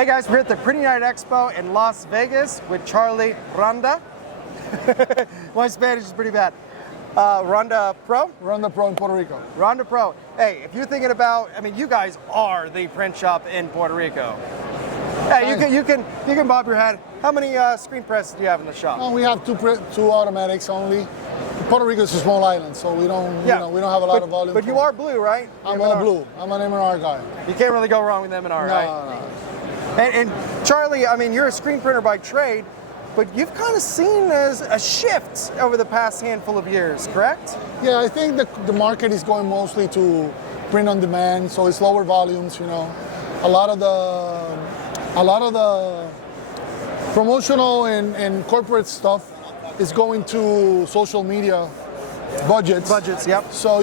Hey guys, we're at the Printing United Expo in Las Vegas with Charlie Ronda. My Spanish is pretty bad. Rondapro? Rondapro in Puerto Rico. Rondapro. Hey, if you're thinking about, I mean, you guys are the print shop in Puerto Rico. Hey, you can bob your head. How many screen presses do you have in the shop? Well, we have two automatics only. Puerto Rico is a small island, so we don't we don't have a lot of volume. But you are blue, right? I'm all blue. I'm an M&R guy. You can't really go wrong with M&R, right? No. And Charlie, I mean, you're a screen printer by trade, but you've kind of seen as a shift over the past handful of years, correct? Yeah, I think the market is going mostly to print on demand, so it's lower volumes. You know, a lot of the promotional and corporate stuff is going to social media budgets. Budgets, yep. So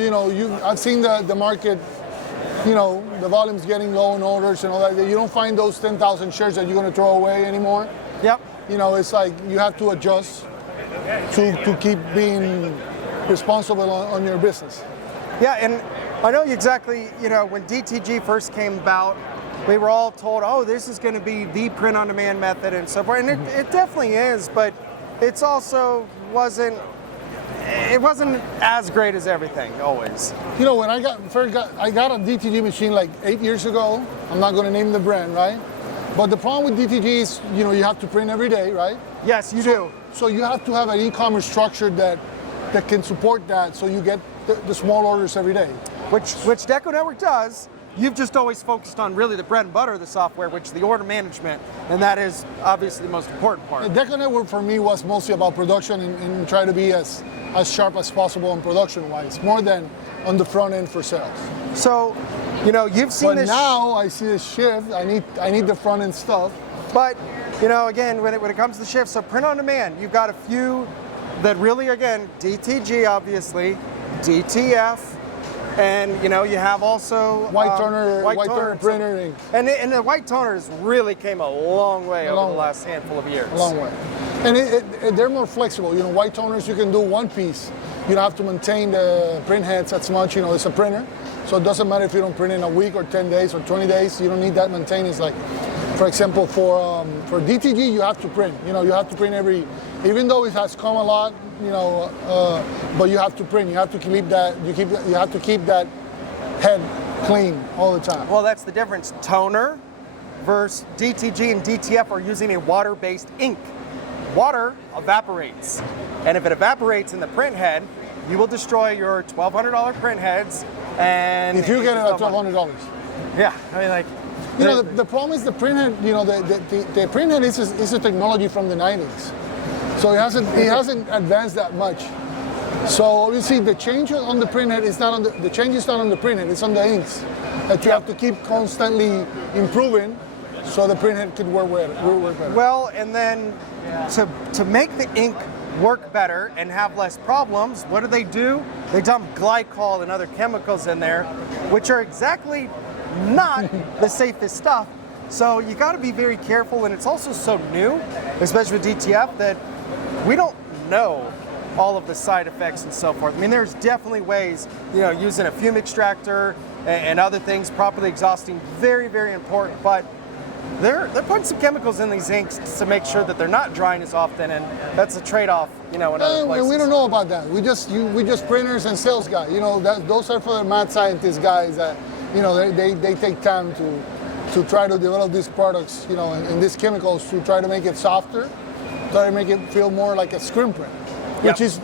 I've seen the market. The volume's getting low in orders and all that. You don't find those 10,000 shirts that you're going to throw away anymore. Yep. It's like you have to adjust to keep being responsible on your business. Yeah, and I know exactly, when DTG first came about, we were all told, oh, this is going to be the print-on-demand method and so forth. And it definitely is, but it's also wasn't as great as everything, always. When I got a DTG machine like 8 years ago. I'm not going to name the brand, right? But the problem with DTG is, you have to print every day, right? Yes, you do. So you have to have an e-commerce structure that can support that, so you get the small orders every day. Which DecoNetwork does. You've just always focused on really the bread and butter of the software, which is the order management, and that is obviously the most important part. DecoNetwork for me was mostly about production and try to be as sharp as possible on production-wise, more than on the front end for sales. So, you've seen this. But now I see a shift. I need the front end stuff. But, again, when it comes to the shift, so print on demand, you've got a few that really, again, DTG obviously, DTF, and you have also white toner printer ink. And the white toners really came a long way over the last handful of years. A long way. And they're more flexible. White toners, you can do one piece. You don't have to maintain the print heads as much. It's a printer. So it doesn't matter if you don't print in a week or 10 days or 20 days. You don't need that maintenance. Like, for example, for DTG, you have to print. You have to print even though it has come a lot, but you have to print. You have to keep that. You have to keep that head clean all the time. Well, that's the difference. Toner versus DTG and DTF are using a water-based ink. Water evaporates, and if it evaporates in the print head, you will destroy your $1,200 print heads. And if you get it at $1,200. Yeah, I mean, like. The problem is the print head. The print head is a technology from the 90s, so it hasn't advanced that much. So obviously the change on the print head is not on the change is not on the print head. It's on the inks that you have to keep constantly improving, so the print head could work better. Well, and then to make the ink work better and have less problems, what do? They dump glycol and other chemicals in there, which are exactly not the safest stuff. So you got to be very careful, and it's also so new, especially with DTF, that we don't know all of the side effects and so forth. I mean, there's definitely ways, using a fume extractor and other things, properly exhausting, very, very important, but they're putting some chemicals in these inks to make sure that they're not drying as often, and that's a trade-off, in other places. We don't know about that. We just printers and sales guys. Those are for the mad scientist guys that, they take time to try to develop these products, and these chemicals to try to make it softer, try to make it feel more like a screen print, which is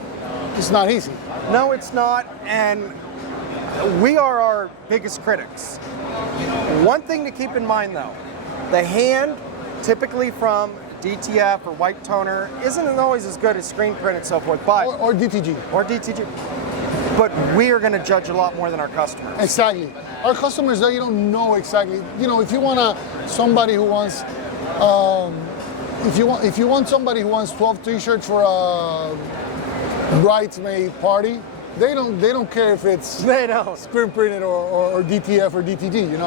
not easy. No, it's not, and we are our biggest critics. One thing to keep in mind, though, the hand, typically from DTF or white toner, isn't always as good as screen print and so forth, but or DTG. Or DTG. But we are going to judge a lot more than our customers. Exactly. Our customers, they don't know exactly. If you want somebody who wants, if you want somebody who wants 12 T-shirts for a bridesmaid party, they don't care if it's screen printed or DTF or DTG.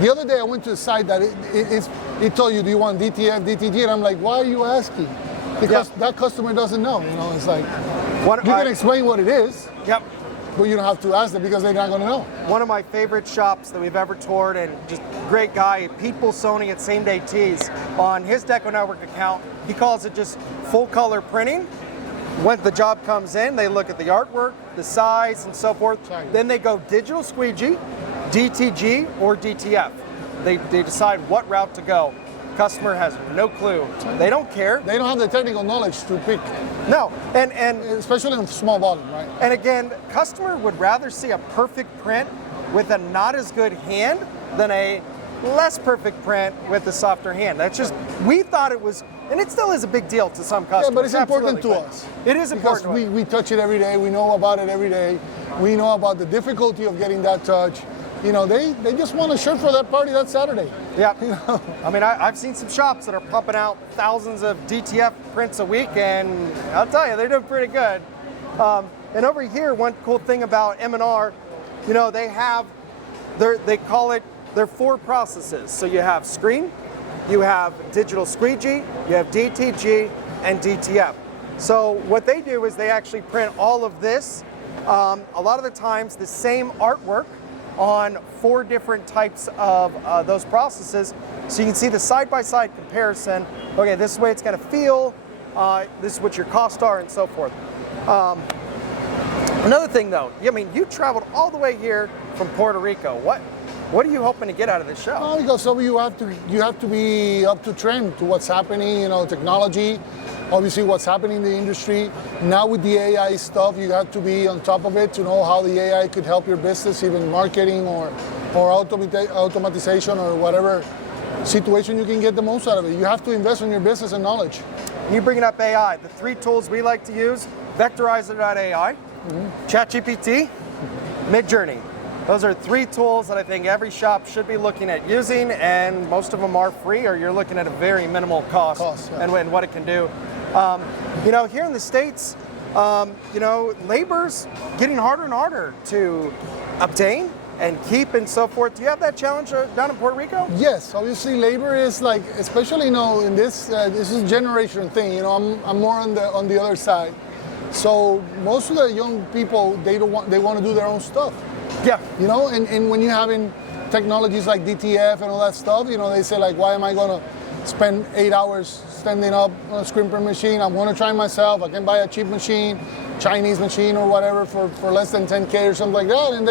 The other day I went to a site that it told you, do you want DTF, DTG? And I'm like, why are you asking? Because that customer doesn't know. It's like, you can explain what it is. Yep. but you don't have to ask them because they're not going to know. One of my favorite shops that we've ever toured, and just great guy, Pete Bolsoni at Same Day Tees, on his DecoNetwork account, he calls it just full color printing. When the job comes in, they look at the artwork, the size, and so forth. Then they go digital squeegee, DTG, or DTF. They decide what route to go. Customer has no clue. They don't care. They don't have the technical knowledge to pick. No, and especially in small volume, right? And again, customer would rather see a perfect print with a not as good hand than a less perfect print with a softer hand. That's just, we thought it was, and it still is a big deal to some customers. Yeah, but it's important to us. It is important. Because we touch it every day. We know about it every day. We know about the difficulty of getting that touch. You know, they just want a shirt for that party that Saturday. Yeah. You know? I mean, I've seen some shops that are pumping out thousands of DTF prints a week, and I'll tell you, they're doing pretty good. And over here, one cool thing about M&R, you know, they call it, there are 4 processes. So you have screen, you have digital squeegee, you have DTG, and DTF. So what they do is they actually print all of this, a lot of the times the same artwork, on 4 different types of those processes. So you can see the side-by-side comparison. Okay, this is the way it's gonna feel, this is what your costs are, and so forth. Another thing though, I mean, you traveled all the way here from Puerto Rico. What are you hoping to get out of this show? No, because so you have to be up to trend to what's happening, you know, technology, obviously what's happening in the industry. Now with the AI stuff, you have to be on top of it to know how the AI could help your business, even marketing or automatization or whatever situation you can get the most out of it. You have to invest in your business and knowledge. You bringing up AI, the 3 tools we like to use, Vectorizer.ai, ChatGPT, MidJourney. Those are 3 tools that I think every shop should be looking at using, and most of them are free, or you're looking at a very minimal cost yeah. and what it can do. You know, here in the States, you know, labor's getting harder and harder to obtain and keep and so forth. Do you have that challenge down in Puerto Rico? Yes, obviously labor is like, especially, you know, in this is a generation thing. You know, I'm more on the other side. So most of the young people, they want to do their own stuff. Yeah. You know, and when you're having technologies like DTF and all that stuff, you know, they say like, why am I going to spend 8 hours standing up on a screen print machine? I want to try myself. I can buy a cheap machine, Chinese machine or whatever for less than 10K or something like that, and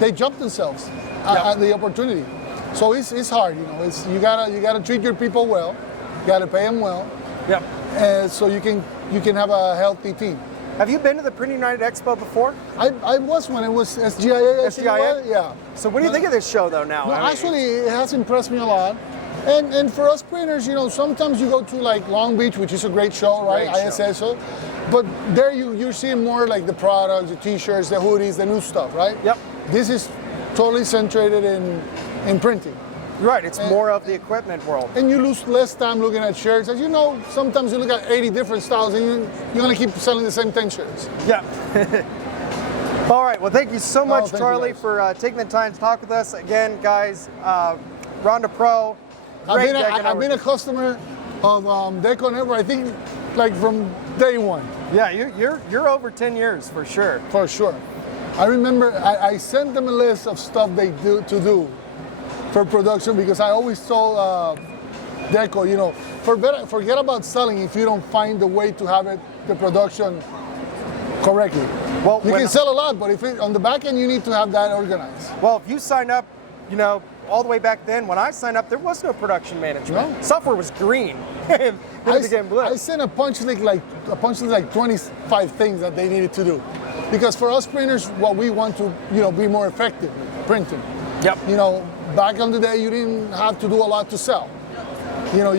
they jump themselves at the opportunity. So it's hard, you know. You gotta treat your people well, you gotta pay them well. Yeah. So you can have a healthy team. Have you been to the Printing United Expo before? I was when it was SGIA. SGIA? Yeah. So what do you think of this show though now? No, I mean, actually, it has impressed me a lot. And for us printers, you know, sometimes you go to like Long Beach, which is a great show, right? ISSO. But there you're seeing more like the products, the t-shirts, the hoodies, the new stuff, right? Yep. This is totally centered in printing. Right, it's more of the equipment world. And you lose less time looking at shirts. As you know, sometimes you look at 80 different styles and you're going to keep selling the same 10 shirts. Yeah. All right, well, thank you so much, Charlie, for taking the time to talk with us. Again, guys, Rondapro. I've been a customer of DecoNetwork, I think, like from day one. Yeah, you're over 10 years for sure. For sure. I remember I sent them a list of stuff they do for production, because I always told Deco, you know, forget about selling if you don't find the way to have the production correctly. Well, you can sell a lot, but on the back end, you need to have that organized. Well, if you sign up, you know, all the way back then, when I signed up, there was no production management. No. Software was green. I sent a punch list like 25 things that they needed to do, because for us printers, what we want to, you know, be more effective printing. Yep. You know, back in the day, you didn't have to do a lot to sell. You know,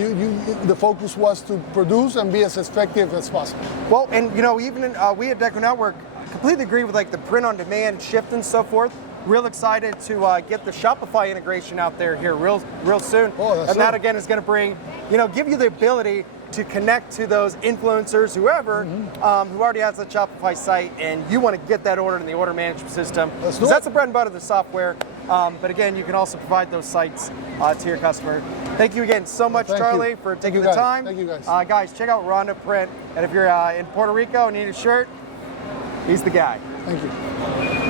the focus was to produce and be as effective as possible. Well, and you know, even we at DecoNetwork completely agree with like the print on demand shift and so forth. Real excited to get the Shopify integration out there here real soon. Oh, and that again is going to bring, you know, give you the ability to connect to those influencers, whoever, who already has a Shopify site, and you want to get that ordered in the order management system. That's the bread and butter of the software. But again, you can also provide those sites to your customer. Thank you again so much, Charlie, for taking the time. Thank you, guys. Guys, check out Ronda Print. And if you're in Puerto Rico and need a shirt, he's the guy. Thank you.